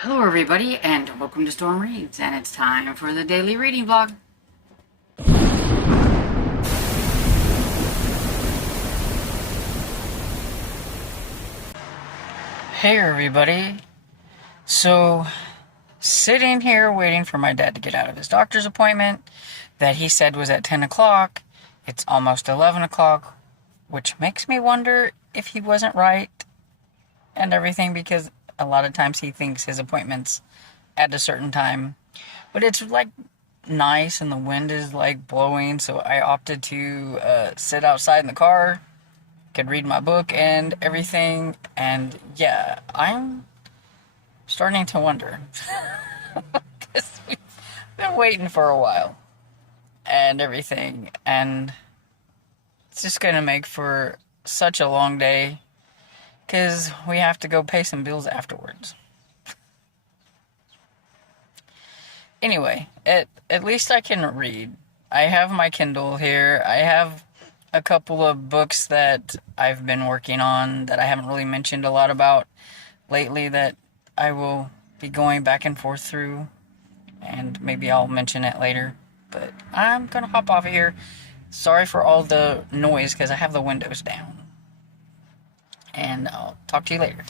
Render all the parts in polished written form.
Hello everybody, and welcome to Storm Reads, and it's time for the daily reading vlog. Hey everybody. So, sitting here waiting for my dad to get out of his doctor's appointment that he said was at 10 o'clock. It's almost 11 o'clock, which makes me wonder if he wasn't right and everything, because a lot of times he thinks his appointment's at a certain time. But it's like nice and the wind is like blowing, so I opted to sit outside in the car, could read my book and everything. And yeah, I'm starting to wonder because we've been waiting for a while and everything, and it's just gonna make for such a long day because we have to go pay some bills afterwards. Anyway, at least I can read. I have my Kindle here. I have a couple of books that I've been working on that I haven't really mentioned a lot about lately that I will be going back and forth through, and maybe I'll mention it later. But I'm gonna hop off of here. Sorry for all the noise because I have the windows down. And I'll talk to you later.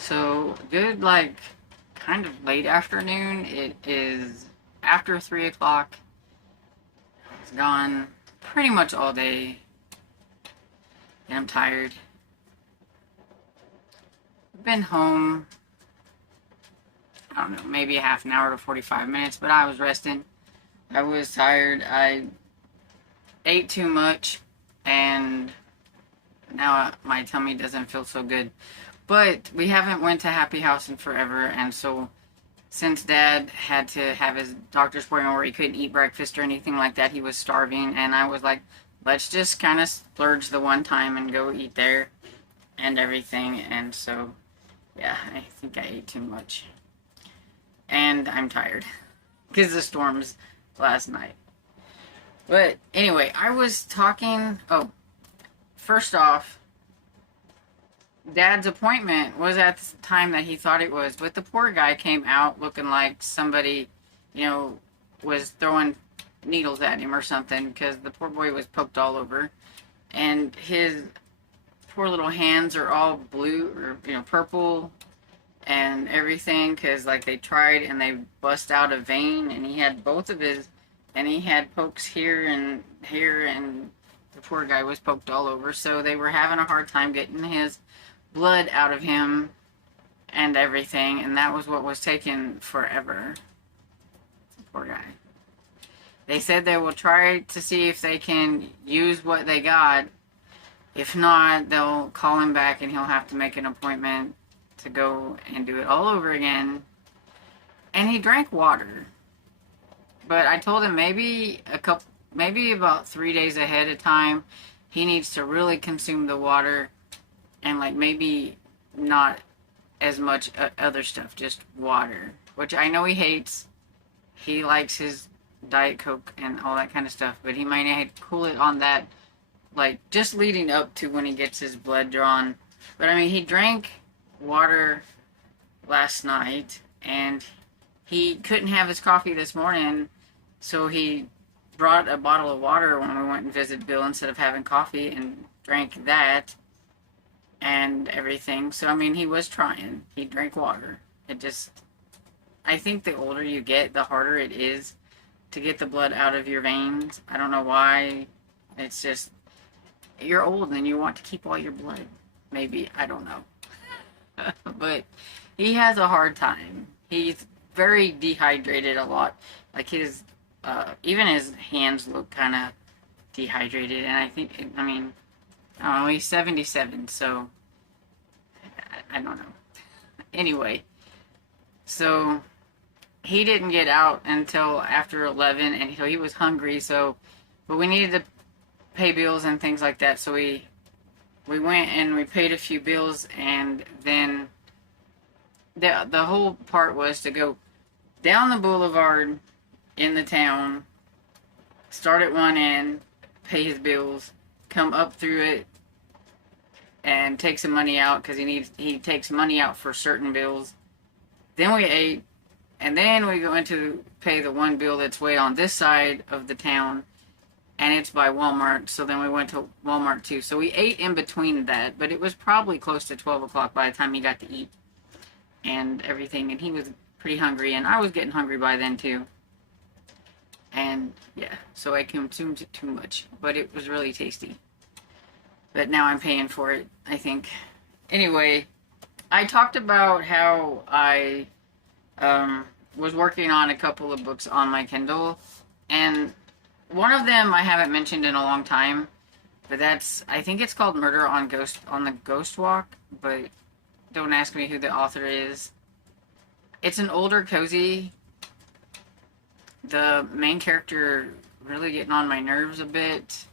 So, good, like, kind of late afternoon. It is after 3 o'clock. It's gone pretty much all day, and I'm tired. I've been home, I don't know, maybe a half an hour to 45 minutes, but I was resting. I was tired. I ate too much, and now my tummy doesn't feel so good. But we haven't went to Happy House in forever, and so since Dad had to have his doctor's appointment where he couldn't eat breakfast or anything like that, he was starving, and I was like, let's just kind of splurge the one time and go eat there and everything. And so, yeah, I think I ate too much. And I'm tired because the storms last night. But anyway, I was talking, first off, Dad's appointment was at the time that he thought it was, but the poor guy came out looking like somebody, was throwing needles at him or something, because the poor boy was poked all over, and his poor little hands are all blue or purple and everything, because like they tried and they bust out a vein, and he had both of his and he had pokes here and here, and the poor guy was poked all over. So they were having a hard time getting his blood out of him and everything, and that was what was taking forever. Poor guy. They said they will try to see if they can use what they got. If not, they'll call him back and he'll have to make an appointment to go and do it all over again. And he drank water. But I told him maybe about 3 days ahead of time, he needs to really consume the water, and like maybe not as much other stuff, just water, which I know he hates. He likes his Diet Coke and all that kind of stuff, but he might have to cool it on that, like just leading up to when he gets his blood drawn. But I mean, he drank water last night, and he couldn't have his coffee this morning, so he brought a bottle of water when we went and visited Bill instead of having coffee, and drank that and everything. So I mean, he was trying. He drank water. It just, I think the older you get, the harder it is to get the blood out of your veins. I don't know why. It's just, you're old and you want to keep all your blood. Maybe, I don't know. But he has a hard time. He's very dehydrated a lot. Like his, even his hands look kind of dehydrated. And I think, I mean, I don't know, he's 77, so I don't know. Anyway, so he didn't get out until after 11, and so he was hungry, so, but we needed to pay bills and things like that, so we went and we paid a few bills, and then the whole part was to go down the boulevard in the town, start at one end, pay his bills, come up through it, and take some money out, because he takes money out for certain bills. Then we ate, and then we go into pay the one bill that's way on this side of the town, and it's by Walmart, so then we went to Walmart too. So we ate in between that, but it was probably close to 12 o'clock by the time he got to eat and everything, and he was pretty hungry, and I was getting hungry by then too. And yeah, so I consumed it too much, but it was really tasty. But now I'm paying for it, I think. Anyway, I talked about how I was working on a couple of books on my Kindle, and one of them I haven't mentioned in a long time, but that's, I think it's called Murder on the Ghost Walk, but don't ask me who the author is. It's an older cozy. The main character really getting on my nerves a bit.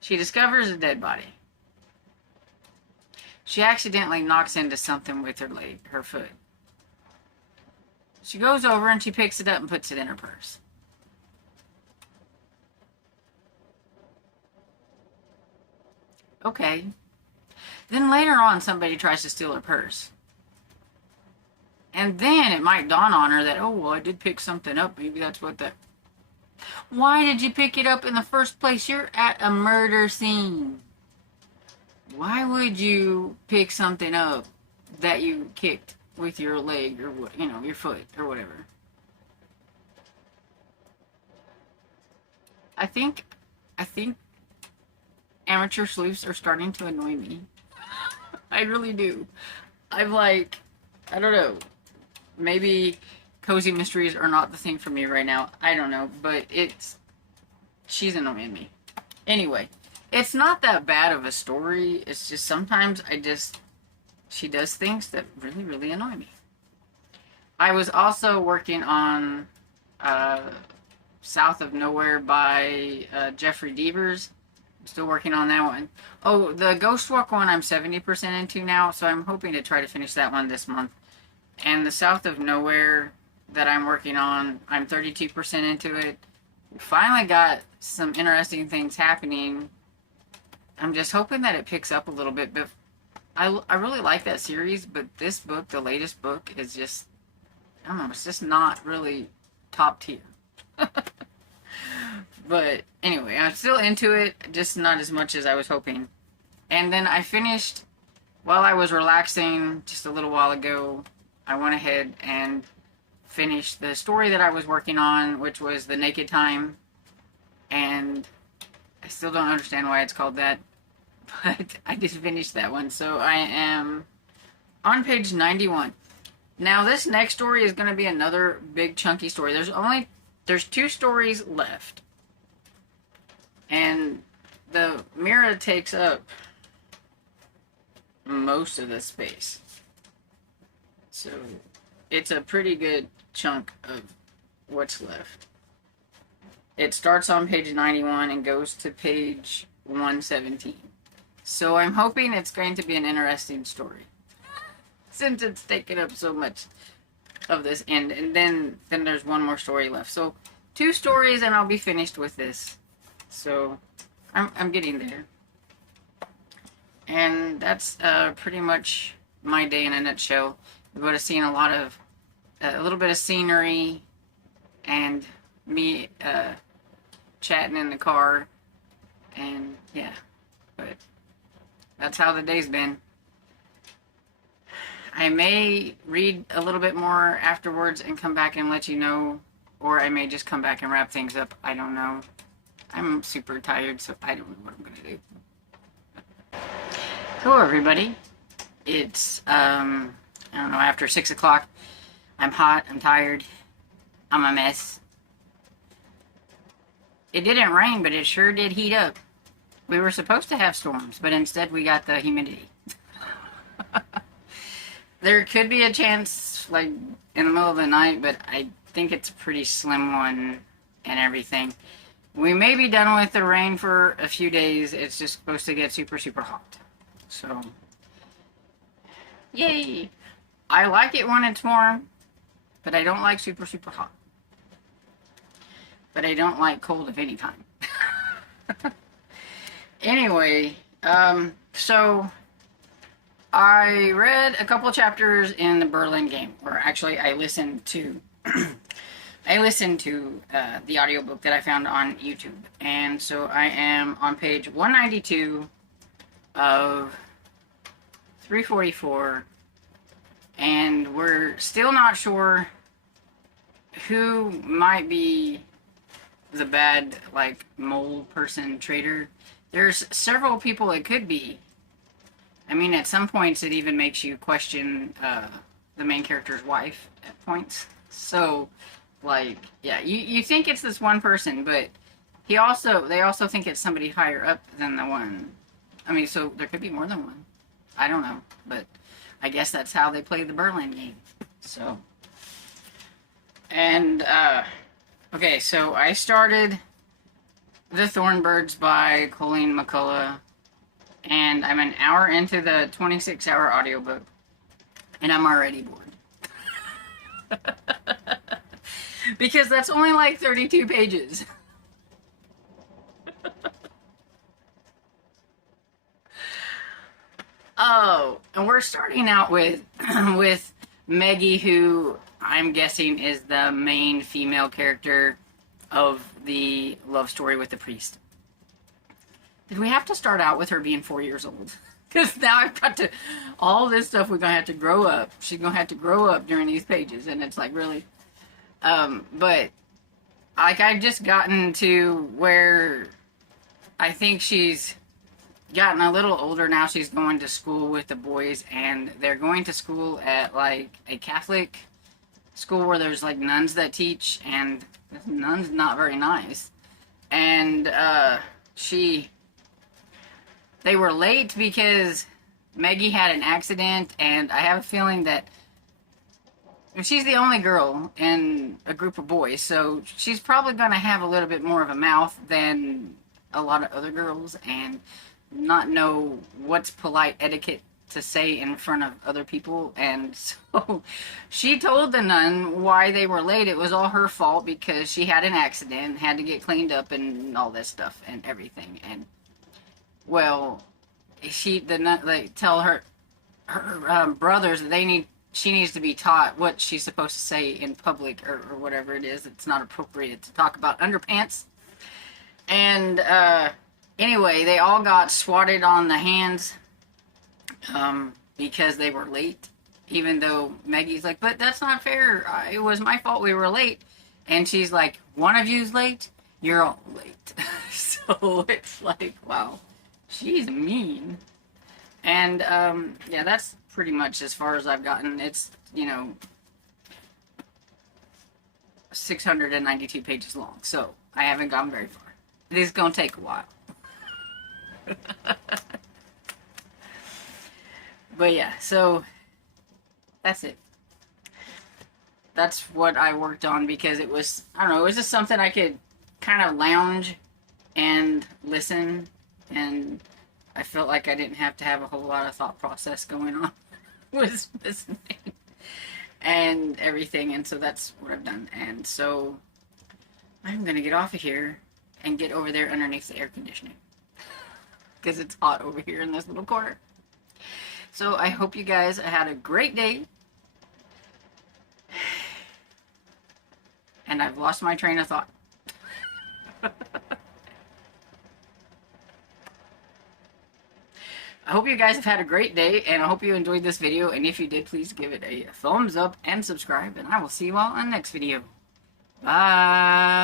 She discovers a dead body. She accidentally knocks into something with her leg, her foot. She goes over and she picks it up and puts it in her purse. Okay. Then later on, somebody tries to steal her purse. And then it might dawn on her that, oh, well, I did pick something up. Maybe that's what that... Why did you pick it up in the first place? You're at a murder scene. Why would you pick something up that you kicked with your leg or, you know, your foot or whatever? I think amateur sleuths are starting to annoy me. I really do. I'm like, I don't know. Maybe cozy mysteries are not the thing for me right now. I don't know, but she's annoying me. Anyway, it's not that bad of a story. It's just sometimes she does things that really, really annoy me. I was also working on South of Nowhere by Jeffrey Devers. I'm still working on that one. Oh, the Ghost Walk one I'm 70% into now, so I'm hoping to try to finish that one this month. And the South of Nowhere that I'm working on, I'm 32% into it. Finally got some interesting things happening. I'm just hoping that it picks up a little bit, but I really like that series, but this book, the latest book, is just, I don't know, it's just not really top tier. But anyway, I'm still into it, just not as much as I was hoping. And then I finished, while I was relaxing just a little while ago, I went ahead and finished the story that I was working on, which was The Naked Time, and I still don't understand why it's called that, but I just finished that one. So I am on page 91. Now this next story is going to be another big chunky story. There's 2 stories left, and the mirror takes up most of the space, so it's a pretty good chunk of what's left. It starts on page 91 and goes to page 117. So I'm hoping it's going to be an interesting story, since it's taken up so much of this end. And then there's one more story left. So 2 stories and I'll be finished with this. So I'm getting there. And that's pretty much my day in a nutshell. We would have seen a little bit of scenery and me chatting in the car, and yeah, but that's how the day's been. I may read a little bit more afterwards and come back and let you know, or I may just come back and wrap things up. I don't know. I'm super tired, so I don't know what I'm gonna do. Hello everybody. It's I don't know, after 6 o'clock. I'm hot, I'm tired, I'm a mess. It didn't rain, but it sure did heat up. We were supposed to have storms, but instead we got the humidity. There could be a chance, like, in the middle of the night, but I think it's a pretty slim one and everything. We may be done with the rain for a few days. It's just supposed to get super, super hot. So, yay! I like it when it's warm, but I don't like super, super hot. But I don't like cold of any kind. Anyway, so I read a couple chapters in the Berlin game, or actually I listened to the audiobook that I found on YouTube. And so I am on page 192 of 344, and we're still not sure who might be the bad, like, mole person traitor. There's several people it could be. I mean, at some points it even makes you question the main character's wife at points. So, like, yeah, you think it's this one person, but they also think it's somebody higher up than the one. I mean, so there could be more than one. I don't know, but I guess that's how they play the Berlin game. So, and okay, so I started The Thornbirds by Colleen McCullough, and I'm an hour into the 26-hour audiobook, and I'm already bored. Because that's only like 32 pages. Oh, and we're starting out with Maggie, who I'm guessing is the main female character of the love story with the priest. Did we have to start out with her being 4 years old? Because now I've got to, all this stuff we're going to have to grow up. She's going to have to grow up during these pages, and it's like, really? But, like, I've just gotten to where I think she's gotten a little older now. She's going to school with the boys, and they're going to school at, like, a Catholic school where there's, like, nuns that teach, and this nun's not very nice. And, they were late because Maggie had an accident, and I have a feeling that she's the only girl in a group of boys, so she's probably going to have a little bit more of a mouth than a lot of other girls, and not know what's polite etiquette to say in front of other people. And so she told the nun why they were late. It was all her fault because she had an accident, had to get cleaned up and all this stuff and everything. And well, the nun, like, tell her brothers that she needs to be taught what she's supposed to say in public, or whatever it is. It's not appropriate to talk about underpants. And anyway, they all got swatted on the hands because they were late. Even though Maggie's like, but that's not fair. It was my fault we were late. And she's like, one of you's late, you're all late. So it's like, wow, she's mean. And yeah, that's pretty much as far as I've gotten. It's, 692 pages long, so I haven't gone very far. It is going to take a while. But yeah, so that's it. That's what I worked on because it was, I don't know, it was just something I could kind of lounge and listen, and I felt like I didn't have to have a whole lot of thought process going on with listening and everything, and so that's what I've done. And so I'm gonna get off of here and get over there underneath the air conditioning because it's hot over here in this little corner. So I hope you guys had a great day. And I've lost my train of thought. I hope you guys have had a great day, and I hope you enjoyed this video, and if you did, please give it a thumbs up and subscribe, and I will see you all on the next video. Bye!